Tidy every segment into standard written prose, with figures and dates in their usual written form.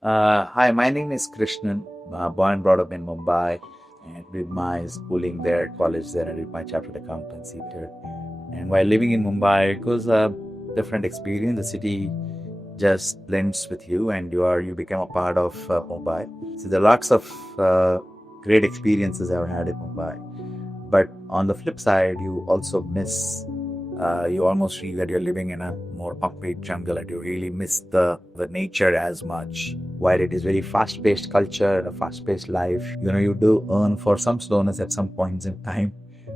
Hi, my name is Krishnan, born and brought up in Mumbai, and did my schooling there, college there, and did my chartered accountancy there. And while living in Mumbai, it was a different experience. The city just blends with you, and you become a part of Mumbai. So there are lots of great experiences I've had in Mumbai. But on the flip side, you also miss. You almost feel that you're living in a more concrete jungle, and you really miss the nature as much. While it is very fast-paced culture, a fast-paced life, you do earn for some slowness at some points in time,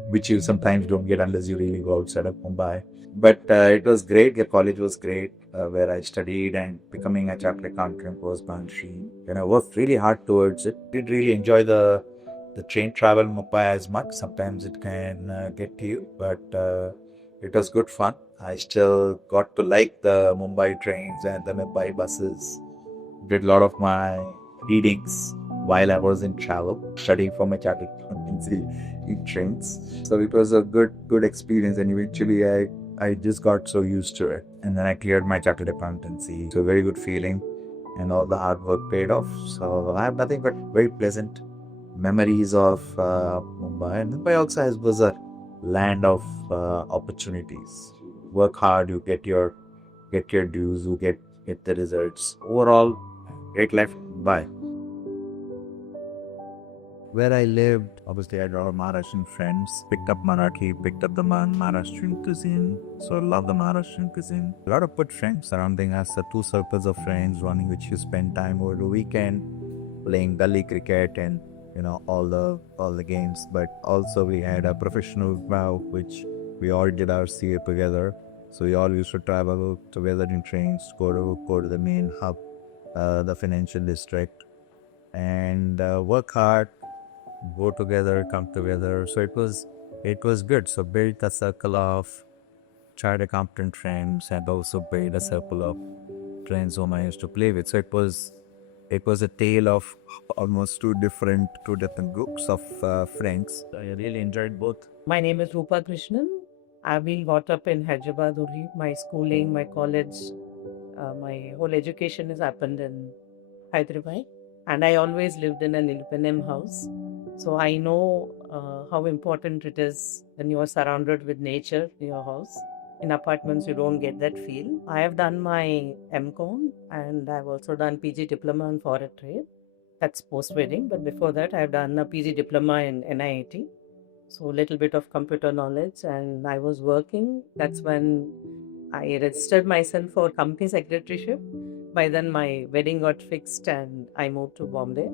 which you sometimes don't get unless you really go outside of Mumbai. But it was great. The college was great, where I studied, and becoming a chartered accountant was boundary. And I worked really hard towards it. Did really enjoy the train travel in Mumbai as much. Sometimes it can get to you, but it was good fun. I still got to like the Mumbai trains and the Mumbai buses. Did a lot of my readings while I was in travel, studying for my chartered accountancy in trains. So it was a good experience, and eventually I just got so used to it. And then I cleared my chartered accountancy. So a very good feeling, and all the hard work paid off. So I have nothing but very pleasant memories of Mumbai. And Mumbai also was a land of opportunities. Work hard, you get your dues, you get the results. Overall, great life in Mumbai. Where I lived, obviously I had a lot of Maharashtrian friends. Picked up Marathi, picked up the Maharashtrian cuisine. So I love the Maharashtrian cuisine. A lot of good friends surrounding us, the two circles of friends running which you spend time over the weekend, playing gully cricket and all the games. But also we had a professional crowd which we all did our CA together. So we all used to travel together in trains, go to the main hub, the financial district, and work hard, go together, come together. So it was good. So built a circle of chartered accountant friends, and also built a circle of friends whom I used to play with. So it was a tale of almost two different groups of friends. I really enjoyed both. My name is Rupa Krishnan. I've been brought up in Hyderabad only. My schooling, my college, my whole education has happened in Hyderabad. And I always lived in an independent house. So I know how important it is when you are surrounded with nature in your house. In apartments, you don't get that feel. I have done my MCOM and I've also done PG diploma in foreign trade. That's post wedding. But before that, I've done a PG diploma in NIIT. So a little bit of computer knowledge, and I was working. That's when I registered myself for company secretaryship. By then my wedding got fixed and I moved to Bombay.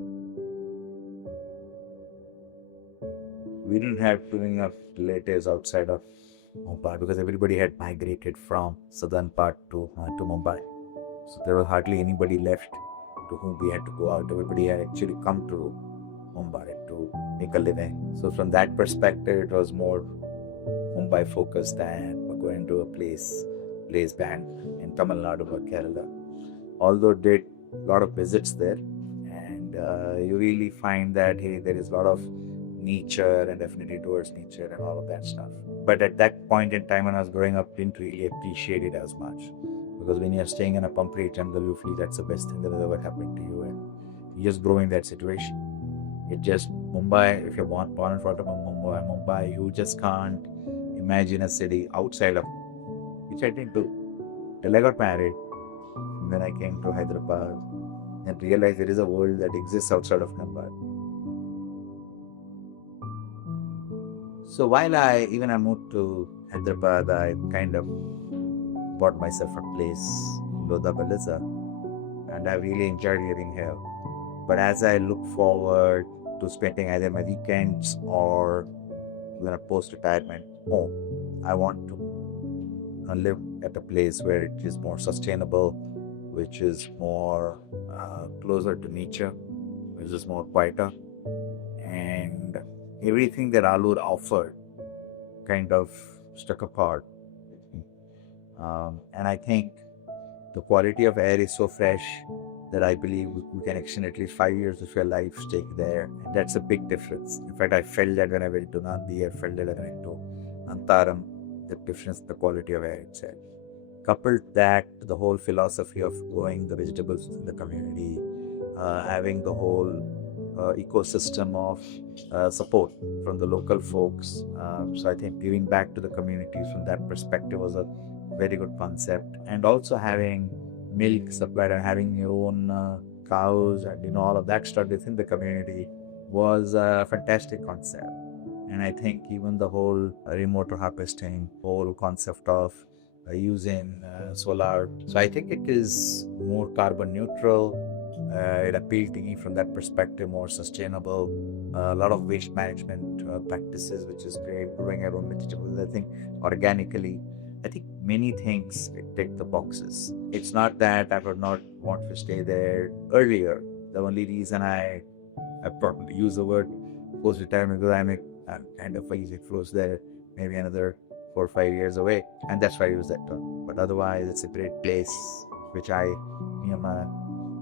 We didn't have too many of relatives outside of Mumbai because everybody had migrated from southern part to Mumbai. So there was hardly anybody left to whom we had to go out. Everybody had actually come to Mumbai to make a living. So from that perspective, it was more Mumbai focused than going to a place band in Tamil Nadu or Kerala. Although did a lot of visits there, and you really find that hey, there is a lot of nature and definitely towards nature and all of that stuff. But at that point in time when I was growing up, didn't really appreciate it as much because when you're staying in a concrete jungle, you feel that's the best thing that has ever happened to you, and you just grow in that situation. It just Mumbai. If you're born and brought up in Mumbai, you just can't imagine a city outside of which I didn't do till I got married. And then I came to Hyderabad and realized there is a world that exists outside of Mumbai. So while I moved to Hyderabad, I kind of bought myself a place, Lodha Baliza, and I really enjoyed living here. But as I look forward to spending either my weekends or even a post-retirement home, I want to live at a place where it is more sustainable, which is more closer to nature, which is more quieter, and everything that Aloor offered kind of struck apart. And I think the quality of air is so fresh that I believe we can extend at least 5 years of your life staying there. And that's a big difference. In fact, I felt that when I went to Nandi, I felt that when I went to Antaram, the difference, the quality of air itself. Coupled that to the whole philosophy of growing the vegetables in the community, having the whole ecosystem of support from the local folks. So I think giving back to the communities from that perspective was a very good concept. And also having milk supplied and having your own cows and all of that stuff within the community was a fantastic concept. And I think even the whole remote harvesting, whole concept of using solar. So I think it is more carbon neutral. It appealed to me from that perspective, more sustainable. A lot of waste management practices, which is great. Growing our own vegetables, I think organically. I think many things tick the boxes. It's not that I would not want to stay there earlier. The only reason I probably use the word post-retirement because I'm kind of easy close there, maybe another 4 or 5 years away, and that's why I use that term. But otherwise, it's a great place, which me and my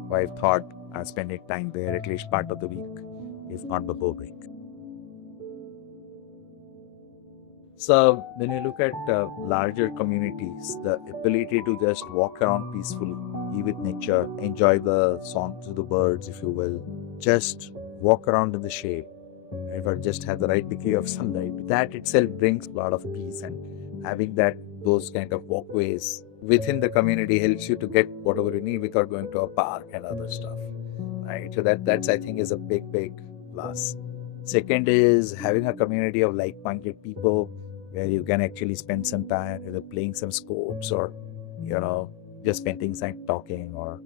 wife thought spending time there at least part of the week, if not the whole week. So when you look at larger communities, the ability to just walk around peacefully, be with nature, enjoy the songs of the birds, if you will, just walk around in the shade, if I just have the right degree of sunlight, that itself brings a lot of peace. And having those kind of walkways within the community helps you to get whatever you need without going to a park and other stuff, right? So that's I think is a big plus. Second is having a community of like-minded people where you can actually spend some time either playing some sports or just spending time talking or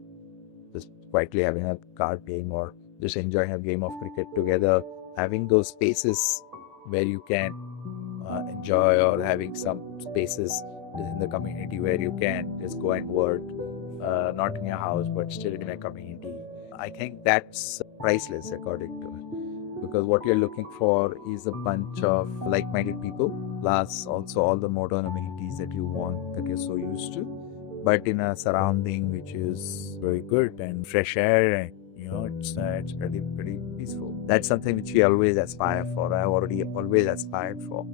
just quietly having a card game or just enjoying a game of cricket together. Having those spaces where you can enjoy, or having some spaces within the community where you can just go and work, not in your house but still in a community. I think that's priceless according to me, because what you're looking for is a bunch of like-minded people, plus also all the modern amenities that you want, that you're so used to, but in a surrounding which is very good and fresh air, and it's pretty peaceful. That's something which we always aspire for. I've already always aspired for,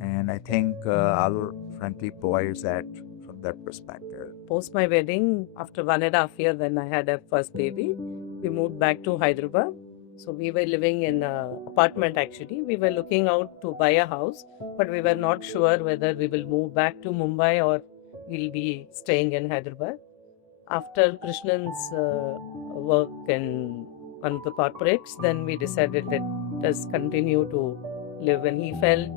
and I think Aloor frankly provides that from that perspective. Post my wedding, after 1.5 years, when I had a first baby, we moved back to Hyderabad. So we were living in an apartment actually. We were looking out to buy a house, but we were not sure whether we will move back to Mumbai or we'll be staying in Hyderabad. After Krishnan's work in one of the corporates, then we decided let us continue to live. And he felt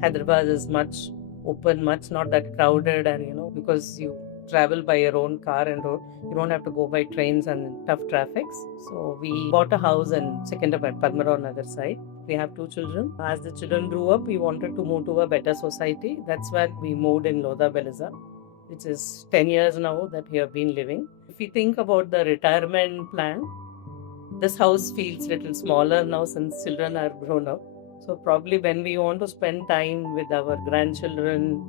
Hyderabad is much open, much not that crowded, and because you travel by your own car and road, you don't have to go by trains and tough traffics. So we bought a house in Secunderabad, Padmarao Nagar side. We have 2 children. As the children grew up, we wanted to move to a better society. That's why we moved in Lodha Beliza, which is 10 years now that we have been living. If we think about the retirement plan, this house feels little smaller now since children are grown up. So probably when we want to spend time with our grandchildren,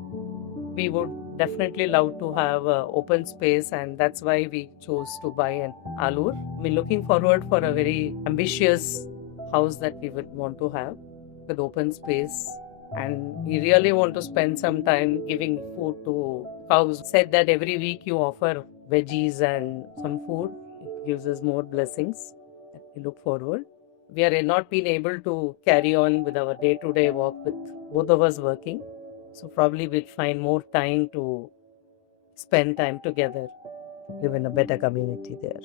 we would definitely love to have an open space, and that's why we chose to buy an Aloor. We're looking forward for a very ambitious house that we would want to have with open space, and we really want to spend some time giving food to cows. Said that every week you offer veggies and some food, it gives us more blessings. We look forward. We are not being able to carry on with our day-to-day work with both of us working. So probably we'll find more time to spend time together, live in a better community there.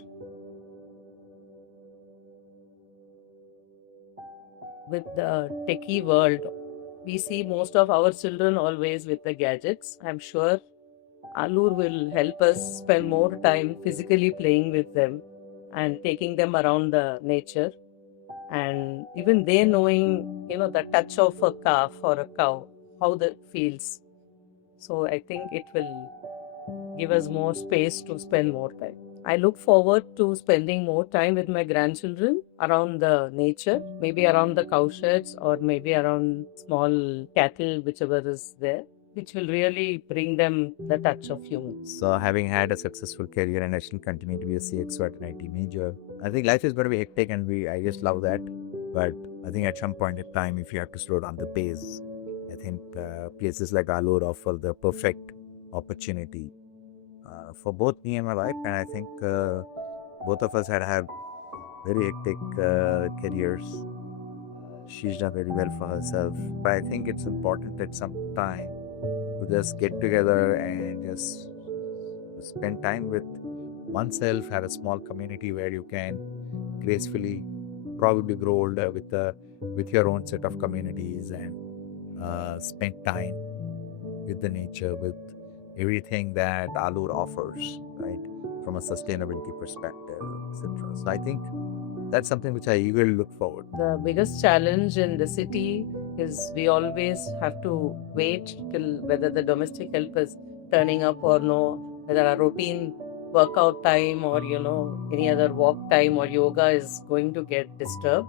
With the techie world, we see most of our children always with the gadgets. I'm sure Aloor will help us spend more time physically playing with them and taking them around the nature. And even they knowing, the touch of a calf or a cow, how that feels. So I think it will give us more space to spend more time. I look forward to spending more time with my grandchildren around the nature, maybe around the cow sheds or maybe around small cattle, whichever is there, which will really bring them the touch of humans. So having had a successful career and I still continue to be a CXO at an IT major, I think life is going to be hectic and I just love that. But I think at some point in time, if you have to slow down the pace, I think places like Aloor offer the perfect opportunity for both me and my wife. And I think Both of us had very hectic careers. She's done very well for herself. But I think it's important at some time to just get together and just spend time with oneself, have a small community where you can gracefully probably grow older with your own set of communities and spend time with the nature, with everything that Aloor offers, right, from a sustainability perspective, etc. So I think that's something which I eagerly look forward. The biggest challenge in the city is we always have to wait till whether the domestic help is turning up or no, whether our routine workout time or any other walk time or yoga is going to get disturbed.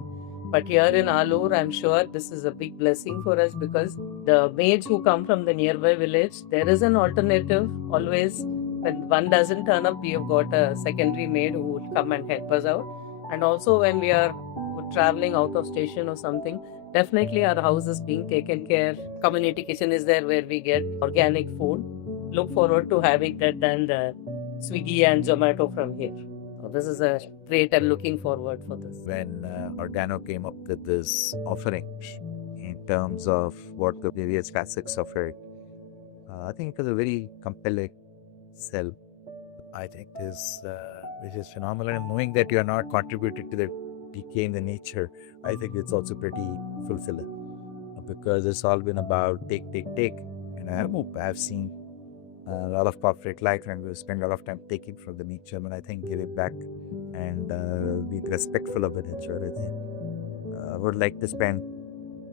But here in Aloor, I'm sure this is a big blessing for us because the maids who come from the nearby village, there is an alternative always. When one doesn't turn up, we have got a secondary maid who will come and help us out. And also when we are traveling out of station or something, definitely our house is being taken care. Community kitchen is there where we get organic food. Look forward to having that than the Swiggy and Zomato from here. So this is a great. I'm looking forward for this. When Organo came up with this offering in terms of what the various facets of it, I think it was a very compelling sell. I think this is phenomenal, and knowing that you are not contributed to the decay in the nature, I think it's also pretty fulfilling because it's all been about take, and I've seen a lot of corporate life and we spend a lot of time taking from the nature, but I think give it back and be respectful of the nature. I think I would like to spend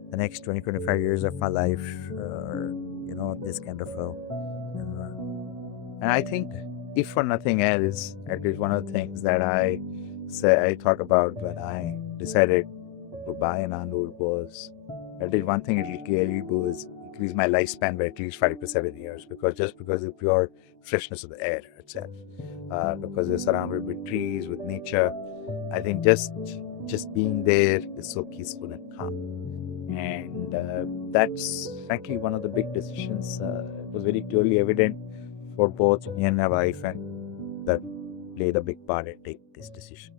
the next 20-25 years of my life this kind of and I think if for nothing else, at least one of the things that I thought about when I decided to buy an Aloor was at least one thing it will clearly do is increase my lifespan by at least 5 to 7 years because of the pure freshness of the air itself. Because we're surrounded with trees, with nature. I think just being there is so peaceful and calm. And that's frankly one of the big decisions. It was very clearly evident for both me and my wife, and that played a big part in taking this decision.